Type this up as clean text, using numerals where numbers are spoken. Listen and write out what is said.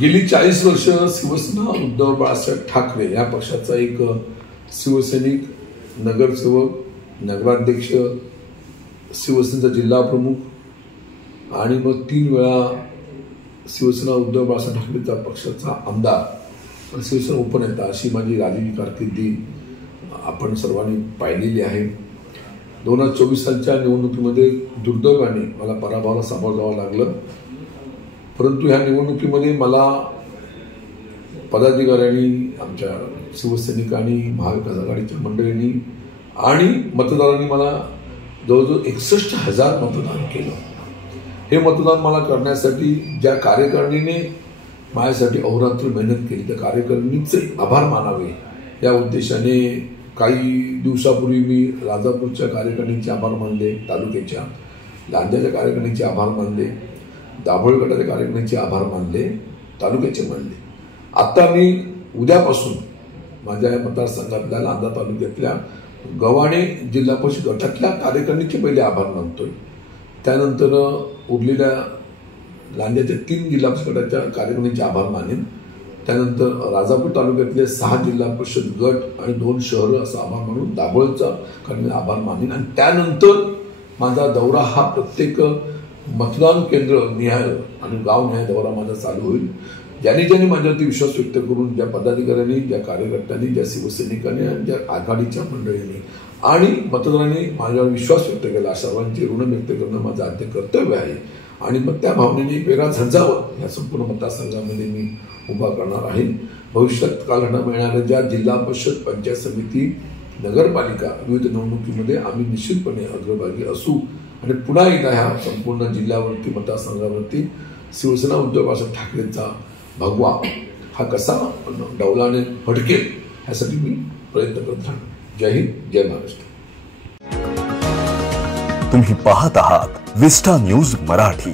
गेली 40 वर्ष शिवसेना उद्धव बाळासाहेब ठाकरे या पक्षाचा एक शिवसैनिक, नगरसेवक, नगराध्यक्ष, शिवसेनेचा जिल्हा प्रमुख आणि मग 3 वेळा शिवसेना उद्धव बाळासाहेब ठाकरेचा पक्षाचा आमदार, शिवसेना उपनेता अशी माझी राजकीय कारकिर्दी आपण सर्वांनी पाहिलेली आहे. 2024 सालच्या निवडणुकीमध्ये दुर्दैवाने मला पराभवाला सामोरं जावं लागलं. परंतु ह्या निवडणुकीमध्ये मला पदाधिकाऱ्यांनी, आमच्या शिवसैनिकांनी, महाविकास आघाडीच्या मंडळींनी आणि मतदारांनी मला जवळजवळ 61,000 मतदान केलं. हे मतदान मला करण्यासाठी ज्या कार्यकारिणीने माझ्यासाठी अहोरात्र मेहनत केली त्या कार्यकारिणीचे आभार मानावे या उद्देशाने काही दिवसापूर्वी मी राजापूरच्या कार्यकारिणीचे आभार मानले, तालुक्याच्या लांजाच्या कार्यकारिणीचे आभार मानले, दाभोळ गटाच्या कार्यकारिणीचे आभार मानले, तालुक्याचे मानले. आता मी उद्यापासून माझ्या या मतदारसंघातल्या लांजा तालुक्यातल्या गव्हाणे जिल्हा परिषद गटातल्या कार्यकारिणीचे पहिले आभार मानतोय. त्यानंतर उरलेल्या लांजाच्या 3 जिल्हा परिषद गटाच्या कार्यकारिणीचे आभार मानेन. त्यानंतर राजापूर तालुक्यातले 6 जिल्हा परिषद गट आणि 2 शहरं असा आभार मानून दाभोळचा आभार मानेन. आणि त्यानंतर माझा दौरा हा प्रत्येक मतदान केंद्र निहाय आणि गाव निहाय दौरा माझा चालू होईल. ज्यांनी माझ्यावरती विश्वास व्यक्त करून, ज्या पदाधिकाऱ्यांनी, ज्या कार्यकर्त्यांनी, ज्या शिवसैनिकांनी आणि ज्या आघाडीच्या मंडळींनी आणि मतदारांनी माझ्यावर विश्वास व्यक्त केला, सर्वांचे ऋण व्यक्त करणं माझं आद्य कर्तव्य आहे. आणि मग त्या भावनेने वेगळा झंझावत या संपूर्ण मतदारसंघामध्ये मी उभा करणार आहे. भविष्यात कालघडा मिळणाऱ्या ज्या जिल्हा परिषद, पंचायत समिती, नगरपालिका विविध निवडणुकीमध्ये आम्ही निश्चितपणे अग्रभागी असू आणि पुन्हा एकदा ह्या संपूर्ण जिल्ह्यावरती, मतदारसंघावरती शिवसेना उद्धव बाळासाहेब ठाकरेंचा भगवा हा कसा डौलाने फडकेल ह्यासाठी मी प्रयत्न करत राहणार. जय हिंद, जय महाराष्ट्र. तुम्ही पाहत आहात विस्टा न्यूज मराठी.